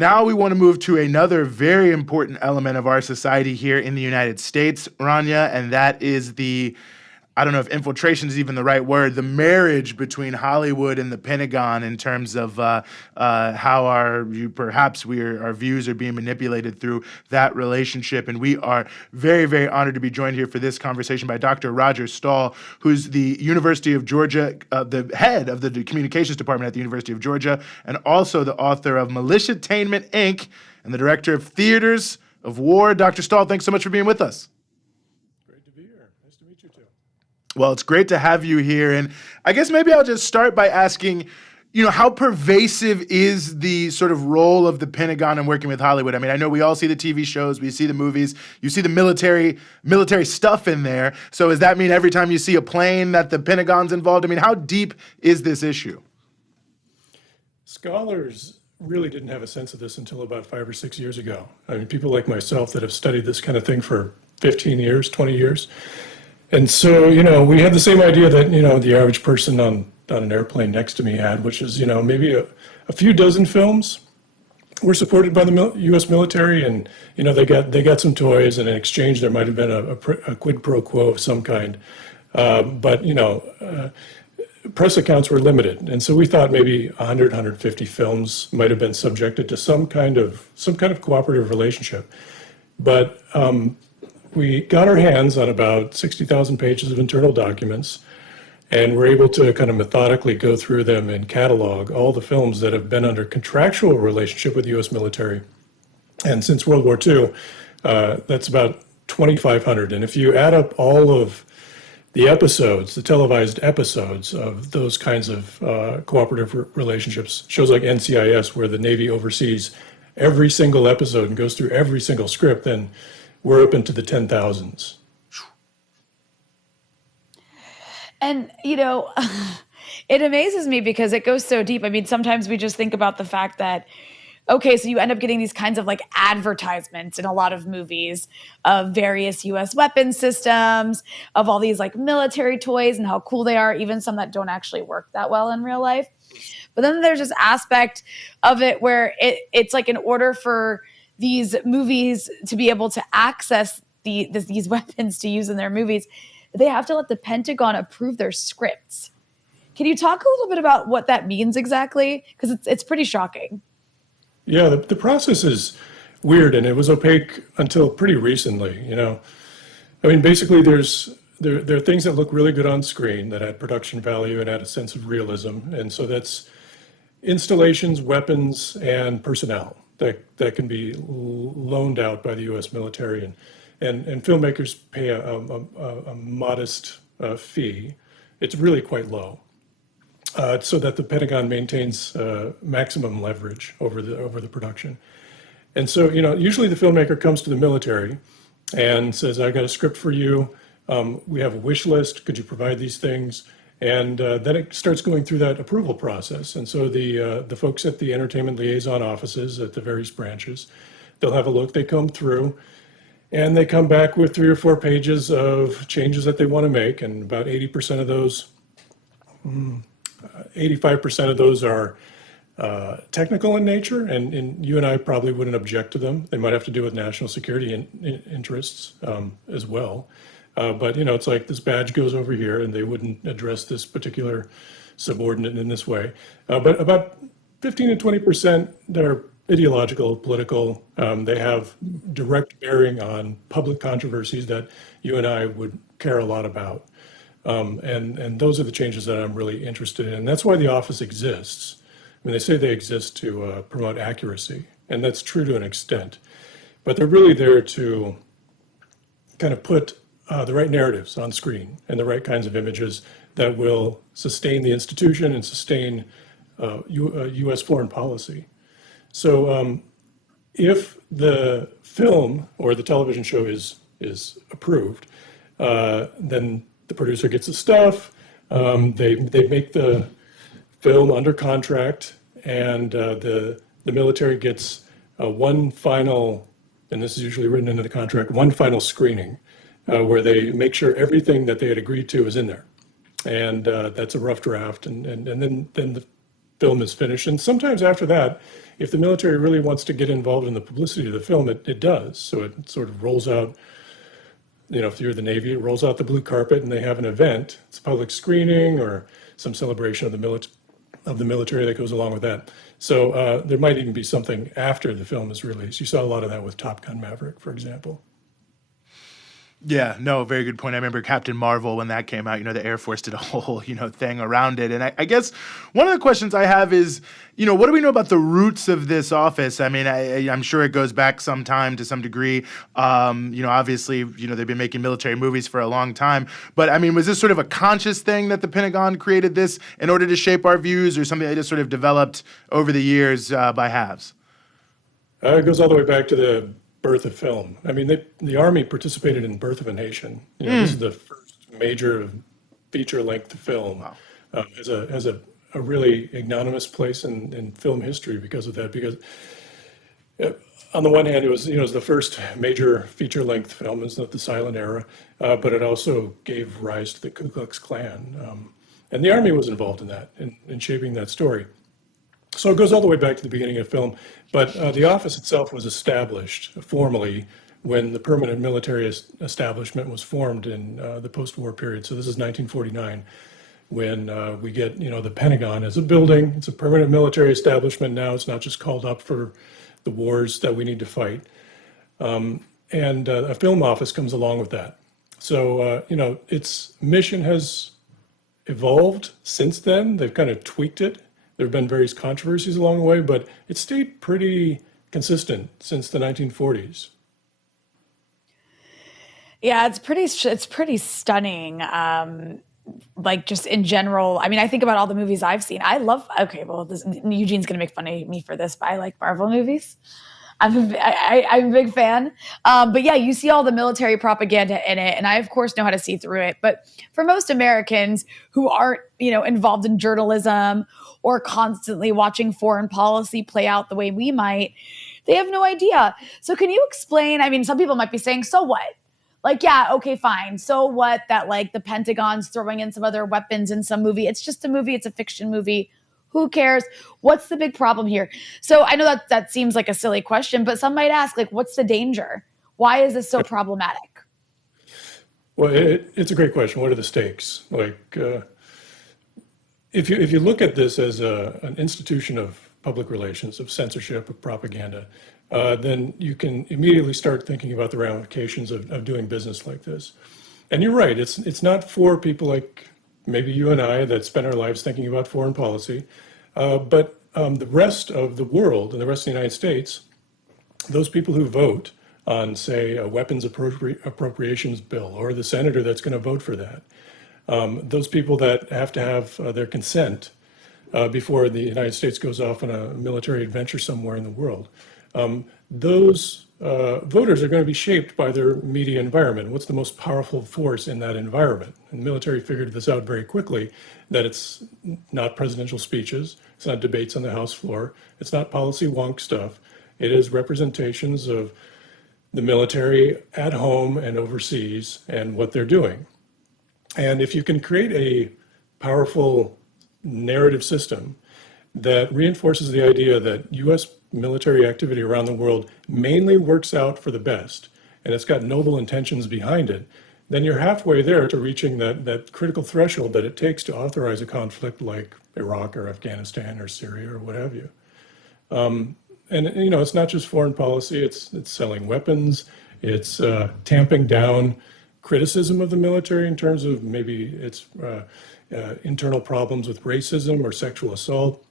Now we want to move to another very important element of our society here in the United States, Rania, and that is I don't know if infiltration is even the right word, the marriage between Hollywood and the Pentagon in terms of how our views are being manipulated through that relationship. And we are very, very honored to be joined here for this conversation by Dr. Roger Stahl, who's the University of Georgia, the head of the communications department at the University of Georgia, and also the author of Militainment Inc. and the director of Theaters of War. Dr. Stahl, thanks so much for being with us. Great to be here. Nice to meet you too. Well, it's great to have you here. And I guess maybe I'll just start by asking, how pervasive is the sort of role of the Pentagon in working with Hollywood? I mean, I know we all see the TV shows, we see the movies, you see the military stuff in there. So does that mean every time you see a plane that the Pentagon's involved? I mean, how deep is this issue? Scholars really didn't have a sense of this until about 5 or 6 years ago. I mean, people like myself that have studied this kind of thing for 15 years, 20 years. And so, we had the same idea that, the average person on an airplane next to me had, which is, maybe a few dozen films were supported by the U.S. military, and, they got some toys, and in exchange there might have been a quid pro quo of some kind. But press accounts were limited, and so we thought maybe 100, 150 films might have been subjected to some kind of cooperative relationship. But we got our hands on about 60,000 pages of internal documents, and we're able to kind of methodically go through them and catalog all the films that have been under contractual relationship with the U.S. military. And since World War II, that's about 2,500. And if you add up all of the episodes, the televised episodes of those kinds of cooperative relationships, shows like NCIS, where the Navy oversees every single episode and goes through every single script, then we're up into the 10,000s. And, it amazes me because it goes so deep. I mean, sometimes we just think about the fact that, okay, so you end up getting these kinds of like advertisements in a lot of movies of various U.S. weapon systems, of all these like military toys and how cool they are, even some that don't actually work that well in real life. But then there's this aspect of it where it's like in order for these movies to be able to access these weapons to use in their movies, they have to let the Pentagon approve their scripts. Can you talk a little bit about what that means exactly? Because it's pretty shocking. Yeah, the process is weird, and it was opaque until pretty recently. I mean, basically, there are things that look really good on screen that add production value and add a sense of realism, and so that's installations, weapons, and personnel that can be loaned out by the U.S. military, and filmmakers pay a modest fee. It's really quite low, so that the Pentagon maintains maximum leverage over the production. And so, usually the filmmaker comes to the military and says, "I got a script for you. We have a wish list. Could you provide these things?" And then it starts going through that approval process. And so the folks at the entertainment liaison offices at the various branches, they'll have a look. They come through, and they come back with 3 or 4 pages of changes that they want to make. And about 80% of those, 85% of those are technical in nature, and you and I probably wouldn't object to them. They might have to do with national security interests as well. But, it's like this badge goes over here, and they wouldn't address this particular subordinate in this way. But about 15 to 20%, they're ideological, political. They have direct bearing on public controversies that you and I would care a lot about. And those are the changes that I'm really interested in. And that's why the office exists. I mean, they say they exist to promote accuracy, and that's true to an extent. But they're really there to kind of put the right narratives on screen and the right kinds of images that will sustain the institution and sustain U.S. foreign policy. So if the film or the television show is approved, then the producer gets the stuff. They make the film under contract, and the military gets one final, and this is usually written into the contract, one final screening where they make sure everything that they had agreed to is in there. And that's a rough draft. And then the film is finished. And sometimes after that, if the military really wants to get involved in the publicity of the film, it does. So it sort of rolls out, if you're the Navy, it rolls out the blue carpet and they have an event. It's a public screening or some celebration of the military that goes along with that. So there might even be something after the film is released. You saw a lot of that with Top Gun Maverick, for example. Yeah, no, very good point. I remember Captain Marvel when that came out, the Air Force did a whole, thing around it. And I guess one of the questions I have is, what do we know about the roots of this office? I mean, I'm sure it goes back some time to some degree. Obviously, they've been making military movies for a long time. But I mean, was this sort of a conscious thing that the Pentagon created this in order to shape our views, or something that just sort of developed over the years by halves? It goes all the way back to the birth of film. I mean, the Army participated in Birth of a Nation. This is the first major feature-length film. Wow. Has a really ignominious place in film history because of that. Because on the one hand, it was the first major feature-length film. It's not the silent era, but it also gave rise to the Ku Klux Klan, and the Army was involved in that, in shaping that story. So it goes all the way back to the beginning of film, but the office itself was established formally when the permanent military establishment was formed in the post-war period. So this is 1949, when we get, the Pentagon as a building. It's a permanent military establishment now. It's not just called up for the wars that we need to fight. And a film office comes along with that. So, its mission has evolved since then. They've kind of tweaked it. There have been various controversies along the way, but it stayed pretty consistent since the 1940s. Yeah, it's pretty stunning. Like, just in general, I mean, I think about all the movies I've seen. Eugene's gonna make fun of me for this, but I like Marvel movies. I'm a big fan. But yeah, you see all the military propaganda in it, and I, of course, know how to see through it. But for most Americans who aren't, involved in journalism or constantly watching foreign policy play out the way we might, they have no idea. So can you explain? I mean, some people might be saying, so what? Like, yeah, okay, fine. So what that, like, the Pentagon's throwing in some other weapons in some movie? It's just a movie. It's a fiction movie. Who cares? What's the big problem here? So I know that seems like a silly question, but some might ask, like, what's the danger? Why is this so problematic? Well, it's a great question. What are the stakes? Like, if you look at this as an institution of public relations, of censorship, of propaganda, then you can immediately start thinking about the ramifications of doing business like this. And you're right. It's not for people like maybe you and I that spend our lives thinking about foreign policy, but the rest of the world and the rest of the United States, those people who vote on, say, a weapons appropriations bill, or the senator that's going to vote for that, those people that have to have their consent before the United States goes off on a military adventure somewhere in the world, those voters are going to be shaped by their media environment. What's the most powerful force in that environment? And the military figured this out very quickly, that it's not presidential speeches, it's not debates on the House floor, it's not policy wonk stuff. It is representations of the military at home and overseas and what they're doing. And if you can create a powerful narrative system that reinforces the idea that U.S. military activity around the world mainly works out for the best, and it's got noble intentions behind it, then you're halfway there to reaching that critical threshold that it takes to authorize a conflict like Iraq or Afghanistan or Syria or what have you. And it's not just foreign policy, it's selling weapons, it's tamping down criticism of the military in terms of maybe its internal problems with racism or sexual assault.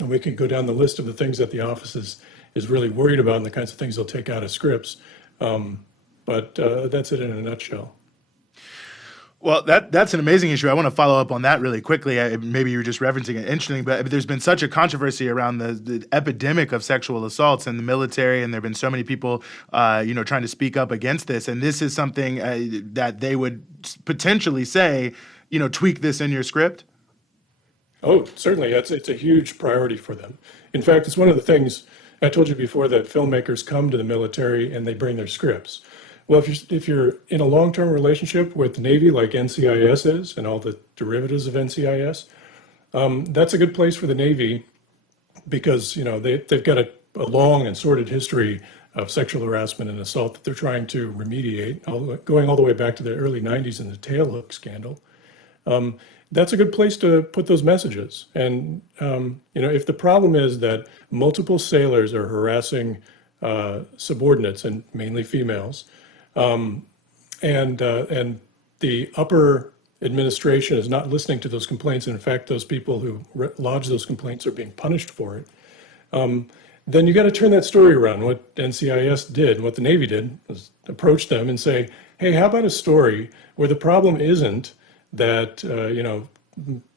And we can go down the list of the things that the office is really worried about and the kinds of things they'll take out of scripts. But that's it in a nutshell. Well, that's an amazing issue. I want to follow up on that really quickly. Maybe you were just referencing it. Interesting, but there's been such a controversy around the epidemic of sexual assaults in the military, and there have been so many people, trying to speak up against this. And this is something that they would potentially say, tweak this in your script. Oh, certainly. It's a huge priority for them. In fact, it's one of the things I told you before, that filmmakers come to the military and they bring their scripts. Well, if you're in a long-term relationship with the Navy, like NCIS is, and all the derivatives of NCIS, That's a good place for the Navy because they've got a long and sordid history of sexual harassment and assault that they're trying to remediate, going all the way back to the early 90s in the tailhook scandal. That's a good place to put those messages. And if the problem is that multiple sailors are harassing subordinates, and mainly females, and the upper administration is not listening to those complaints, and in fact, those people who lodge those complaints are being punished for it, then you got to turn that story around. What NCIS did, what the Navy did, was approach them and say, hey, how about a story where the problem isn't that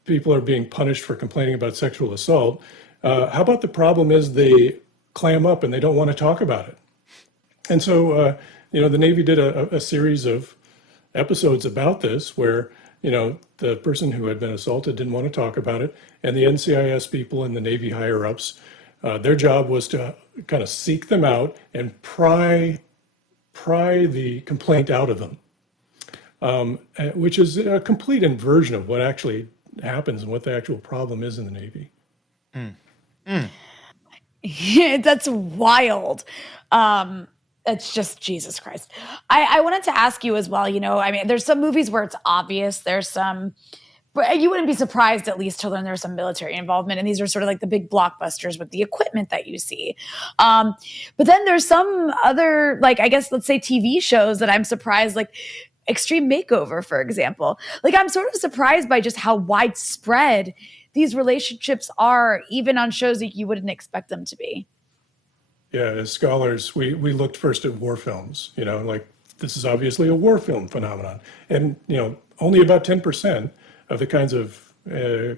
people are being punished for complaining about sexual assault? How about the problem is they clam up and they don't want to talk about it? And so, the Navy did a series of episodes about this where, the person who had been assaulted didn't want to talk about it. And the NCIS people and the Navy higher ups, their job was to kind of seek them out and pry the complaint out of them, which is a complete inversion of what actually happens and what the actual problem is in the Navy. That's wild. It's just Jesus Christ. I wanted to ask you as well, there's some movies where it's obvious. There's some, but you wouldn't be surprised at least to learn there's some military involvement. And these are sort of like the big blockbusters with the equipment that you see. But then there's some other, I guess, let's say TV shows that I'm surprised, like Extreme Makeover, for example. I'm sort of surprised by just how widespread these relationships are, even on shows that you wouldn't expect them to be. Yeah, as scholars, we looked first at war films, this is obviously a war film phenomenon. And, only about 10% of the kinds of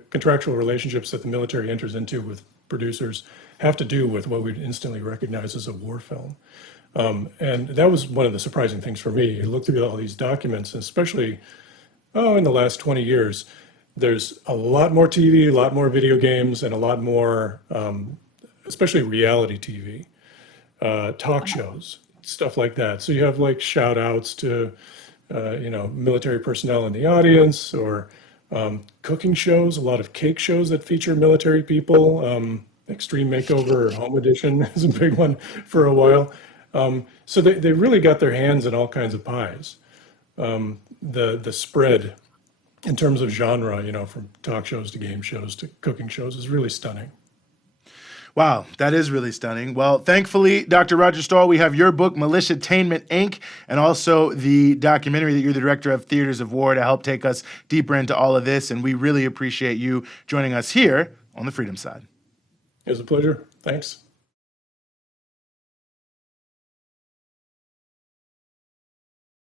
contractual relationships that the military enters into with producers have to do with what we'd instantly recognize as a war film. And that was one of the surprising things for me. You look through all these documents, and especially, in the last 20 years, there's a lot more TV, a lot more video games, and a lot more, especially reality TV. Talk shows, stuff like that. So you have shout outs to, military personnel in the audience, or cooking shows, a lot of cake shows that feature military people. Extreme Makeover or Home Edition is a big one for a while. So they really got their hands in all kinds of pies. The spread in terms of genre, from talk shows to game shows to cooking shows is really stunning. Wow, that is really stunning. Well, thankfully, Dr. Roger Stahl, we have your book, Militainment Inc., and also the documentary that you're the director of, Theaters of War, to help take us deeper into all of this. And we really appreciate you joining us here on the Freedom Side. It was a pleasure. Thanks.